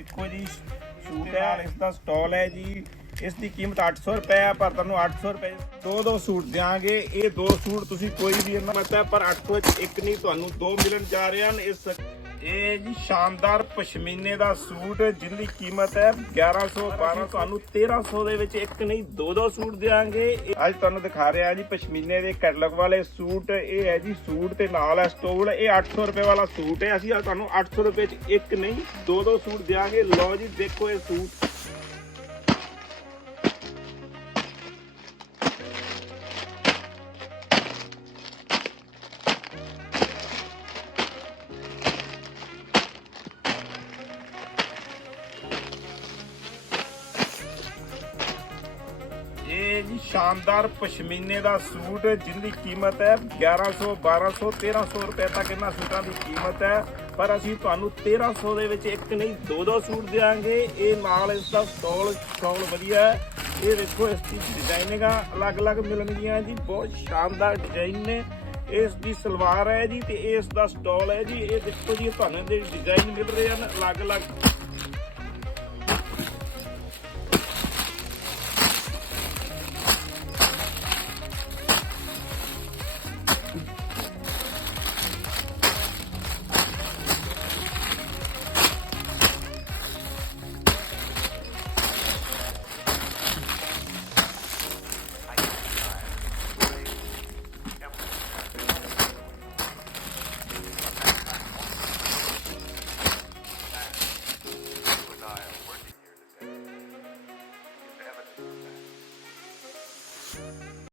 ਦੇਖੋ ਜੀ, ਸੂਟ ਹੈ, ਇਸ ਦਾ ਸਟਾਲ ਹੈ ਜੀ। ਇਸ ਦੀ ਕੀਮਤ 800 ਰੁਪਏ ਹੈ, ਪਰ ਤੁਹਾਨੂੰ 800 ਰੁਪਏ ਦੋ ਦੋ ਸੂਟ ਦਿਆਂਗੇ। ਇਹ ਦੋ ਸੂਟ ਤੁਸੀਂ ਕੋਈ ਵੀ ਇਹਨਾਂ ਮਤ ਹੈ, ਪਰ 800 ਵਿੱਚ ਇੱਕ ਨਹੀਂ, ਤੁਹਾਨੂੰ ਦੋ ਮਿਲਣ ਜਾ ਰਹੇ ਹਨ। ਇਸ ਇਹ ਜੀ ਸ਼ਾਨਦਾਰ ਪਸ਼ਮੀਨੇ ਦਾ ਸੂਟ ਜਿਹਦੀ ਕੀਮਤ ਹੈ 1100 1200 ਤੁਹਾਨੂੰ 1300 ਦੇ ਵਿੱਚ ਇੱਕ ਨਹੀਂ ਦੋ ਦੋ ਸੂਟ ਦਿਆਂਗੇ। ਅੱਜ ਤੁਹਾਨੂੰ ਦਿਖਾ ਰਿਹਾ ਜੀ ਪਸ਼ਮੀਨੇ ਦੇ ਕੈਟਲੌਗ ਵਾਲੇ ਸੂਟ। ਇਹ ਹੈ ਜੀ ਸੂਟ ਤੇ ਨਾਲ ਹੈ ਸਟੋਲ। ਇਹ 800 ਰੁਪਏ ਵਾਲਾ ਸੂਟ ਹੈ। ਅਸੀਂ ਅੱਜ ਤੁਹਾਨੂੰ 800 ਰੁਪਏ ਚ ਇੱਕ ਨਹੀਂ ਦੋ ਦੋ ਸੂਟ ਦਿਆਂਗੇ। ਲਓ ਜੀ, ਦੇਖੋ ਇਹ ਸੂਟ। ਇਹ ਜੀ ਸ਼ਾਨਦਾਰ ਪਸ਼ਮੀਨੇ ਦਾ ਸੂਟ ਜਿਹਦੀ ਕੀਮਤ ਹੈ 1100 1200 1300 ਰੁਪਏ ਤੱਕ ਇਹਨਾਂ ਸੂਟਾਂ ਦੀ ਕੀਮਤ ਹੈ। ਪਰ ਅਸੀਂ ਤੁਹਾਨੂੰ 1300 ਦੇ ਵਿੱਚ ਇੱਕ ਨਹੀਂ ਦੋ ਦੋ ਸੂਟ ਦੇਾਂਗੇ ਇਹ ਨਾਲ ਇਸ ਦਾ ਸਟਾਲ ਸਟਾਲ ਵਧੀਆ ਹੈ। ਇਹ ਦੇਖੋ ਇਸ ਦੀ ਡਿਜ਼ਾਈਨਿੰਗਾਂ ਅਲੱਗ-ਅਲੱਗ ਮਿਲਣਗੀਆਂ ਜੀ। ਬਹੁਤ ਸ਼ਾਨਦਾਰ ਡਿਜ਼ਾਈਨ ਨੇ। ਇਸ ਦੀ ਸਲਵਾਰ ਹੈ ਜੀ ਤੇ ਇਸ ਦਾ ਸਟਾਲ ਹੈ ਜੀ। ਇਹ ਦੇਖੋ ਜੀ ਤੁਹਾਨੂੰ ਦੇ ਡਿਜ਼ਾਈਨ ਮਿਲ ਰਹੇ ਹਨ ਅਲੱਗ-ਅਲੱਗ।